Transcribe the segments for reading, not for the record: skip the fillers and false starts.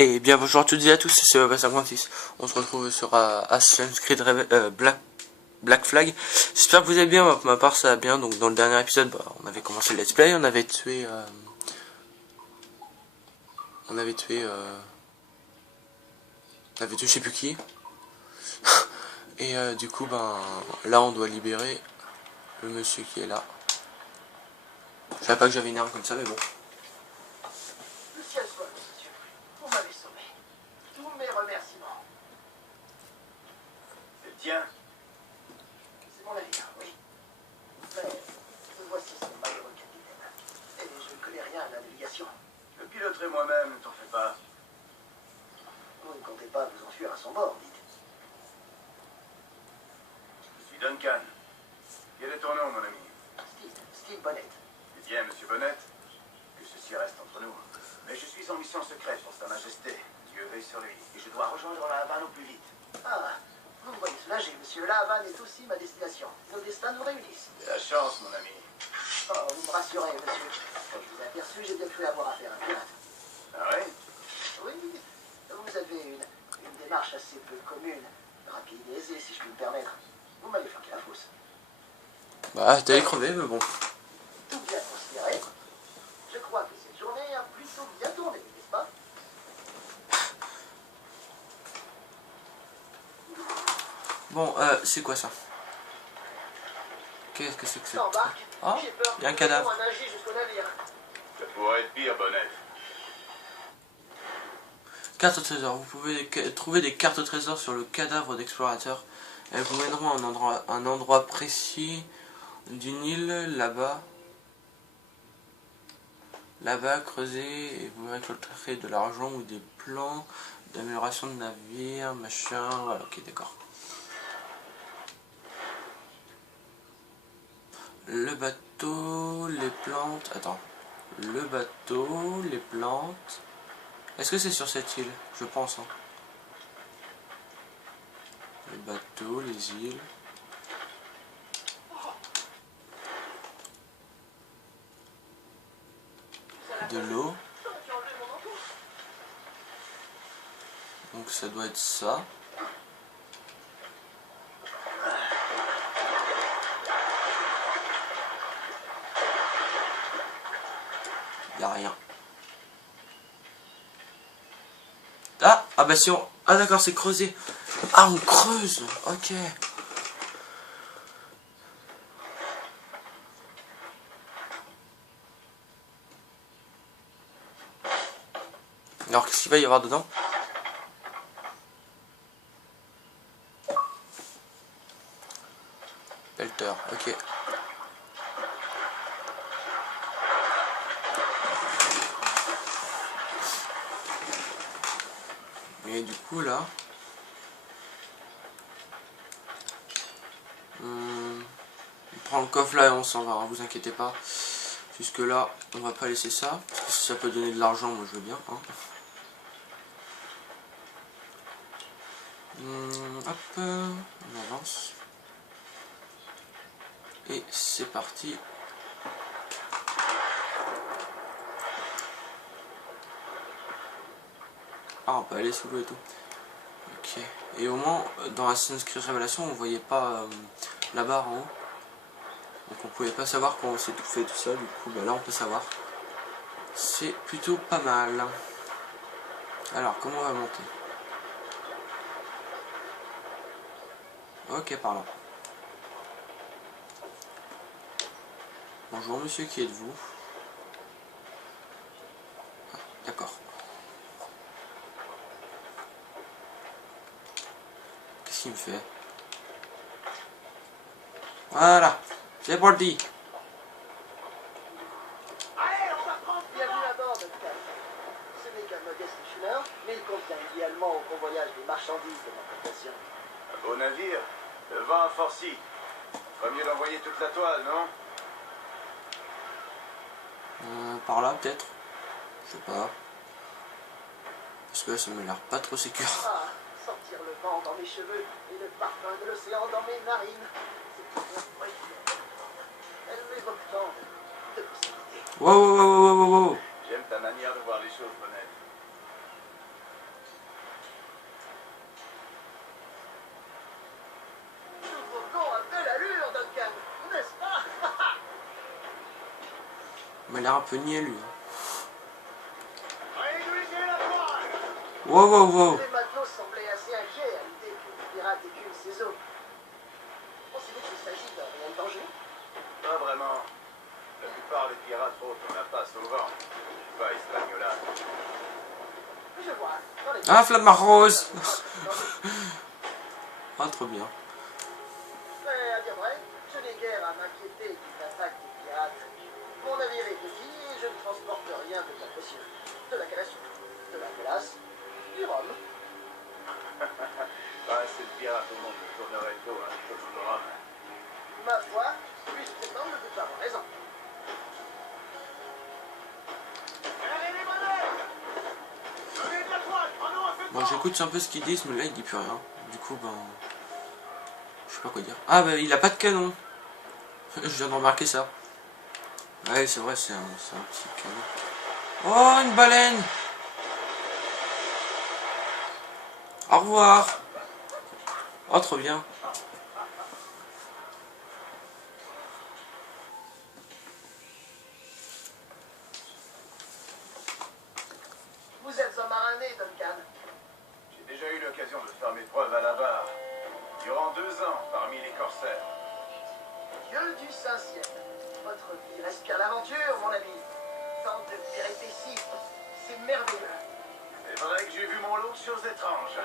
Et bien bonjour à toutes et à tous, c'est Baba56. On se retrouve sur Assassin's Creed Black Flag. J'espère que vous allez bien, pour ma part ça va bien. Donc dans le dernier épisode, on avait commencé le let's play, on avait tué je sais plus qui. Et du coup là on doit libérer le monsieur qui est là. Je savais pas que j'avais une arme comme ça mais bon. Le ciel soit monsieur. Vous m'avez sauvé. Tous mes remerciements. Le tien? C'est mon navire, oui. Mais voici ce malheureux capitaine. Et je ne connais rien à la navigation. Le piloterai moi-même, t'en fais pas. Vous ne comptez pas vous enfuir à son bord, dites. Je suis Duncan. Quel est ton nom, mon ami? Steve Bonnet. Eh bien, monsieur Bonnet, que ceci reste entre nous. Mais je suis en mission secrète pour Sa Majesté. Dieu veille sur lui. Et je dois rejoindre la Havane au plus vite. Ah, vous me voyez soulagé, monsieur. La Havane est aussi ma destination. Nos destins nous réunissent. De la chance, mon ami. Oh, vous me rassurez, monsieur. Quand je vous ai aperçu, j'ai bien cru avoir affaire à un pirate. Ah oui? Oui, vous avez une démarche assez peu commune. Rapide et aisée, si je puis me permettre. Vous m'avez flanqué la fausse. Bah t'avais crevé mais bon. Tout bien considéré. Je crois que cette journée a plutôt bien tourné, n'est-ce pas? Bon c'est quoi ça? Qu'est-ce que c'est que ça? T'embarques. Ah, J'ai peur il y a un que cadavre. nous nager jusqu'au navire. Ça pourrait être pire, Bonnet. Carte au trésor. Vous pouvez trouver des cartes au trésor sur le cadavre d'explorateur. Elles vous mèneront à un endroit précis d'une île, là-bas. Là-bas, creusez et vous récolterez de l'argent ou des plans d'amélioration de navire, machin. Voilà, ok, d'accord. Le bateau, les plantes. Attends. Le bateau, les plantes. Est-ce que c'est sur cette île? Je pense, hein. Le bateau, les îles. De l'eau. Donc ça doit être ça. Y'a rien. Ah bah si on... Ah d'accord, c'est creusé. Ah on creuse. Ok. Alors qu'est-ce qu'il va y avoir dedans? Pelter, ok. Et du coup là... on prend le coffre là et on s'en va, hein, vous inquiétez pas. Jusque là, on va pas laisser ça. Parce que si ça peut donner de l'argent, moi je veux bien. Hein. Hop, on avance. Et c'est parti. Ah, on peut aller sous l'eau et tout. Ok. Et au moins, dans Assassin's Creed Révélation, on voyait pas la barre en haut. Donc on pouvait pas savoir quand on s'étouffait tout ça. Du coup, bah là on peut savoir. C'est plutôt pas mal. Alors, comment on va monter? Ok, par là. Bonjour monsieur, qui êtes-vous? Ah, d'accord. Qu'est-ce qu'il me fait? Voilà, c'est parti. Allez, on va prendre. Bienvenue à bord, Duncan. Ce n'est qu'un modeste schooner, mais il convient idéalement au convoyage des marchandises de l'embarcation. Un beau navire. Le vent a forci. Pas mieux d'envoyer toute la toile, non? Par là peut-être. Je sais pas. Parce que là ça me l'air pas trop sécure. Ah, sentir le vent dans mes cheveux et le parfum de l'océan dans mes narines. C'est elle m'évoque tant de possibilités. Wow, wow, wow, wow, wow, wow. J'aime ta manière de voir les choses, Bonnet. m'a l'air un peu niais lui. Réduisez la voile. Wow, wow, wow. Les matelots semblaient assez inquiets à l'idée qu'une pirate écume ses eaux. Pensez-vous qu'il s'agit d'un réel danger? Pas vraiment. La plupart des pirates rôdent dans la passe au vent. Pas Hispaniola. Je vois. Dans les Ah, flamme rose. Ah, trop bien. Mais à dire vrai, je n'ai guère à m'inquiéter d'une attaque des pirates. Mon navire est petit et je ne transporte rien de bien précieux. De la canne à sucre, de la glace, du rhum. Pas assez de pirates au monde ne tournerait le dos à un chauffe de rhum. Ma foi, plus cet homme ne peut pas avoir raison. Allez les modèles! Donnez de la toile, prenons un peu de Bon, vent. j'écoute un peu ce qu'il dit, mais là il dit plus rien. Du coup, ben. Je sais pas quoi dire. Ah, bah il a pas de canon. Je viens de remarquer ça. Ouais, c'est vrai, c'est un petit canon. Oh, une baleine! Au revoir! Oh, trop bien. Vous êtes un marin né, Duncan. J'ai déjà eu l'occasion de faire mes preuves à la barre. Durant 2 ans, parmi les corsaires. Dieu du Saint-Ciel. Votre vie respire l'aventure, mon ami. Tant de péripéties. C'est merveilleux. C'est vrai que j'ai vu mon lot de choses étranges.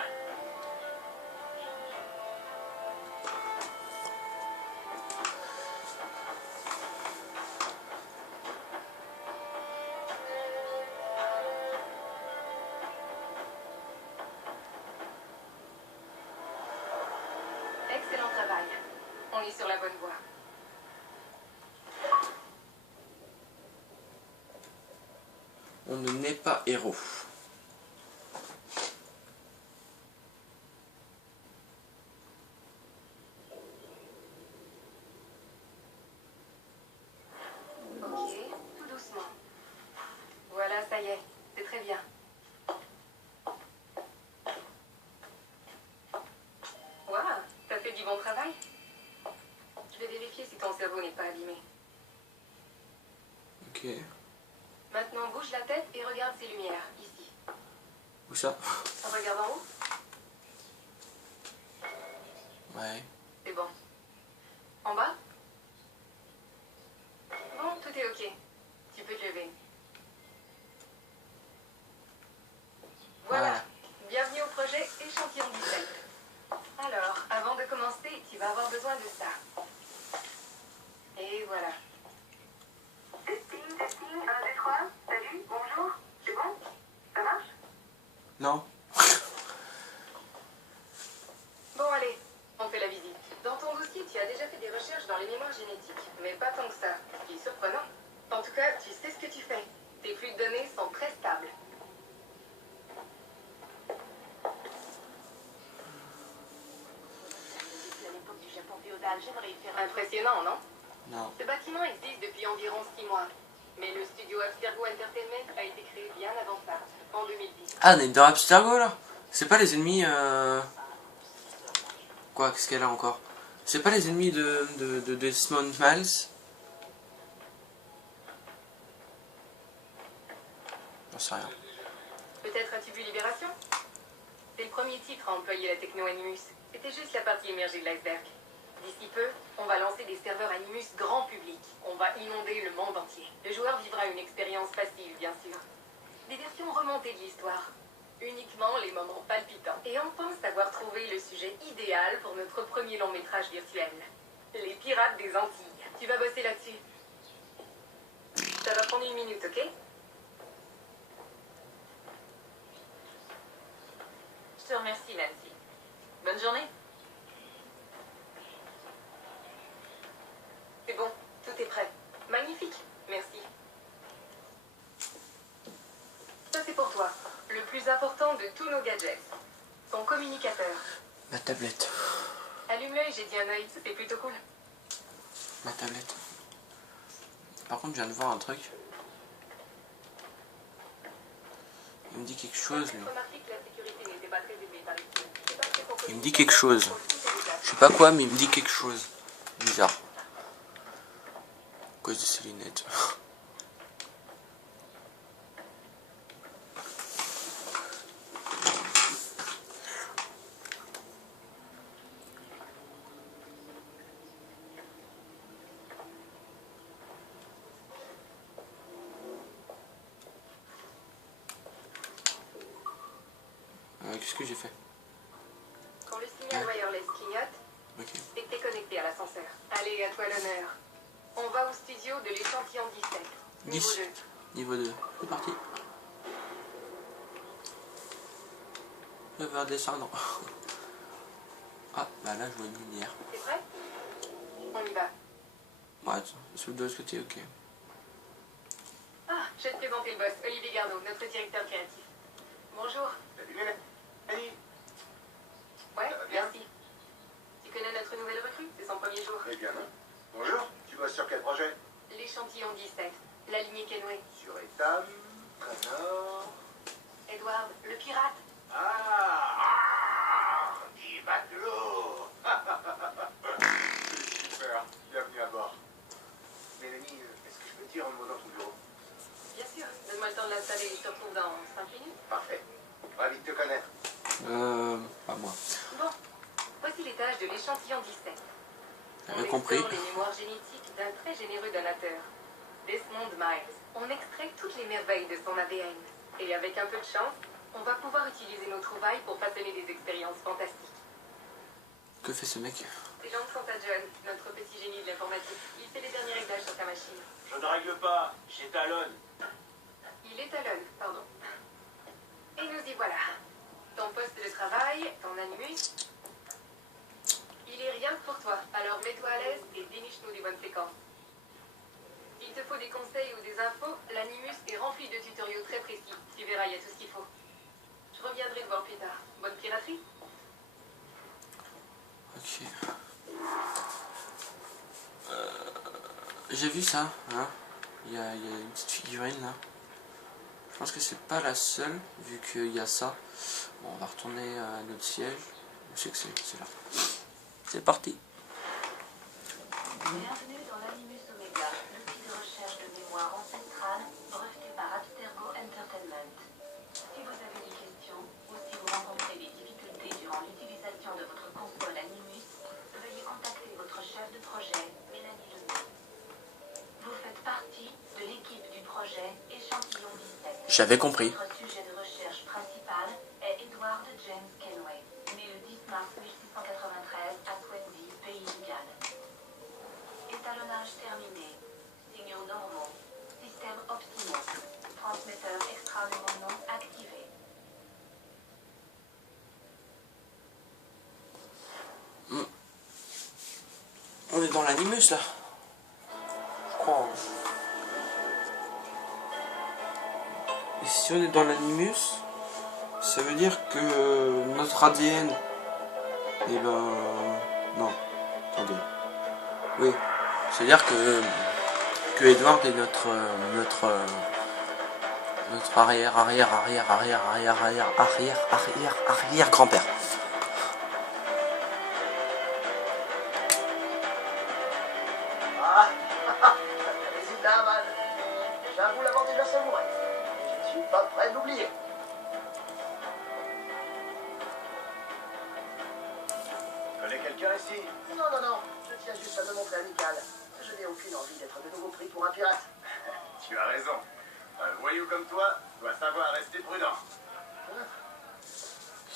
Excellent travail. On est sur la bonne voie. On ne naît pas héros. Ok, tout doucement. Voilà, ça y est. C'est très bien. Waouh, t'as fait du bon travail. Je vais vérifier si ton cerveau n'est pas abîmé. Ok. Maintenant, bouge la tête et regarde ces lumières, ici. Où ça? Regarde en haut. Ouais. C'est bon. En bas? Bon, tout est ok. Tu peux te lever. Voilà. Bienvenue au projet Échantillon 17. Alors, avant de commencer, tu vas avoir besoin de ça. Et voilà. Testing, 1, 2, 3. Salut, bonjour. C'est bon? Ça marche? Non. Bon, allez, on fait la visite. Dans ton dossier, tu as déjà fait des recherches dans les mémoires génétiques, mais pas tant que ça, ce qui est surprenant. En tout cas, tu sais ce que tu fais. Tes flux de données sont très stables. À l'époque du Japon féodal, j'aimerais y faire impressionnant, non? Non. Ce bâtiment existe depuis environ 6 mois, mais le studio Abstergo Entertainment a été créé bien avant ça, en 2010. Ah, on est dans Abstergo là? C'est pas les ennemis. Quoi? Qu'est-ce qu'elle a encore? C'est pas les ennemis de Desmond Miles? J'en sais rien. Peut-être as-tu vu Libération? C'est le premier titre à employer la techno Animus. C'était juste la partie émergée de l'iceberg. D'ici peu, on va lancer des serveurs Animus grand public. On va inonder le monde entier. Le joueur vivra une expérience passive, bien sûr. Des versions remontées de l'histoire. Uniquement les moments palpitants. Et on pense avoir trouvé le sujet idéal pour notre premier long métrage virtuel. Les pirates des Antilles. Tu vas bosser là-dessus. Ça va prendre 1 minute, ok? Je te remercie, Nancy. Bonne journée. C'est bon, tout est prêt. Magnifique, merci. Ça c'est pour toi. Le plus important de tous nos gadgets. Ton communicateur. Ma tablette. Allume l'œil, j'ai dit un œil, c'est plutôt cool. Ma tablette. Par contre, je viens de voir un truc. Il me dit quelque chose, lui. Remarquez que la sécurité n'était pas très élevée par ici. C'est parce que ton Il me dit quelque chose. communicateur pose toutes les étapes. Je sais pas quoi, mais il me dit quelque chose. Bizarre. À cause de ses lunettes. Qu'est-ce que j'ai fait? Quand le signal wireless clignote, Ok. c'est que t'es connecté à l'ascenseur. Allez, à toi l'honneur. On va au studio de l'échantillon 17. Niveau 10. 2. Niveau 2. C'est parti. Je vais descendre. Ah, bah là, je vois une lumière. T'es prêt? On y va. Ouais, c'est de l'autre côté, ok. Ah, je vais te présenter le boss, Olivier Gardot, notre directeur créatif. Bonjour. Salut Mélanie. Ouais, Ça va bien? merci. Tu connais notre nouvelle recrue? C'est son premier jour. Eh bien non. Bonjour, tu bosses sur quel projet? L'échantillon 17. La lignée Kenway. Sur Etam, Connor... Edward, le pirate. Ah, Guy Matelot. Super, bienvenue à bord. Mélanie, est-ce que je peux te dire un mot dans ton bureau? Bien sûr. Donne-moi le temps de l'installer. Je te retrouve dans 5 minutes. Parfait. Ravi de te connaître. Pas moi. Bon, voici les tâches de l'échantillon 17. J'avais On compris. explore les mémoires génétiques d'un très généreux donateur, Desmond Miles. On extrait toutes les merveilles de son ADN. Et avec un peu de chance, on va pouvoir utiliser nos trouvailles pour façonner des expériences fantastiques. Que fait ce mec? C'est Jean-Santa John, notre petit génie de l'informatique. Il fait les derniers réglages sur ta machine. Je ne règle pas, j'étalonne. Il étalonne, pardon. Et nous y voilà. Ton poste de travail, ton animus, il est rien que pour toi. Alors mets-toi à l'aise et déniche-nous des bonnes séquences. S'il te faut des conseils ou des infos, l'animus est rempli de tutoriaux très précis. Tu verras, il y a tout ce qu'il faut. Je reviendrai te voir plus tard. Bonne piraterie. Ok. J'ai vu ça, hein. Il y a une petite figurine là. Je pense que c'est pas la seule, vu qu'il y a ça. Bon, on va retourner à notre siège. Je sais que c'est là. C'est parti. Bienvenue dans l'Animus Omega, l'outil de recherche de mémoire ancestrale breveté par Abstergo Entertainment. Si vous avez des questions ou si vous rencontrez des difficultés durant l'utilisation de votre console Animus, veuillez contacter votre chef de projet, Mélanie Lemay. Vous faites partie de l'équipe du projet Échantillon 17. J'avais compris. Votre sujet de recherche principal est Edward James Kenway, né le 10 mars 1693 à Swansea, pays de Galles. Étalonnage terminé. Signaux normaux. Système optimaux. Transmetteur extra-neuronaux activé. On est dans l'animus là. Je crois. Et si on est dans l'animus, ça veut dire que notre ADN. Eh ben. Non. Attendez. Oui. C'est-à-dire que Edward est notre arrière grand-père. Ah, hésite là, man. J'avoue l'avoir déjà savouré. Je ne suis pas prêt d'oublier. Tu connais quelqu'un ici? Non, non, non. Je tiens juste à me montrer amical. Je n'ai aucune envie d'être de nouveau pris pour un pirate. Tu as raison. Un voyou comme toi doit savoir rester prudent.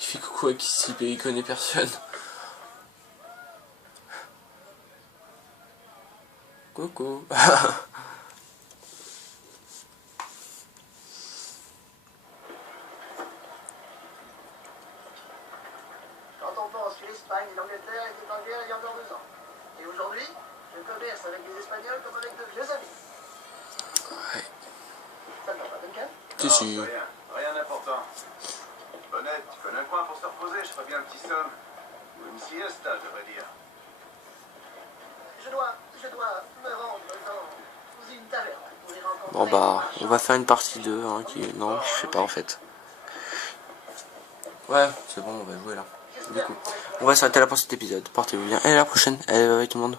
Il fait coucou à qui s'il il connaît personne. Coucou. Quand on pense que l'Espagne et l'Angleterre étaient en guerre il y a encore 2 ans. Et aujourd'hui, je commerce avec les Espagnols comme avec de vieux amis. Ouais. Ça ne va pas, Duncan? Si, si. Rien d'important. Bonnette, tu connais un coin pour se reposer? Je ferais bien un petit somme. Ou une siesta, je devrais dire. Je dois me rendre dans une taverne pour y rencontrer... Bon bah, on va faire une partie 2, hein, qui... Non, je sais pas en fait. Ouais, c'est bon, on va jouer là. Du coup, on va s'arrêter là pour cet épisode. Portez-vous bien, et à la prochaine. Allez, bye bye tout le monde.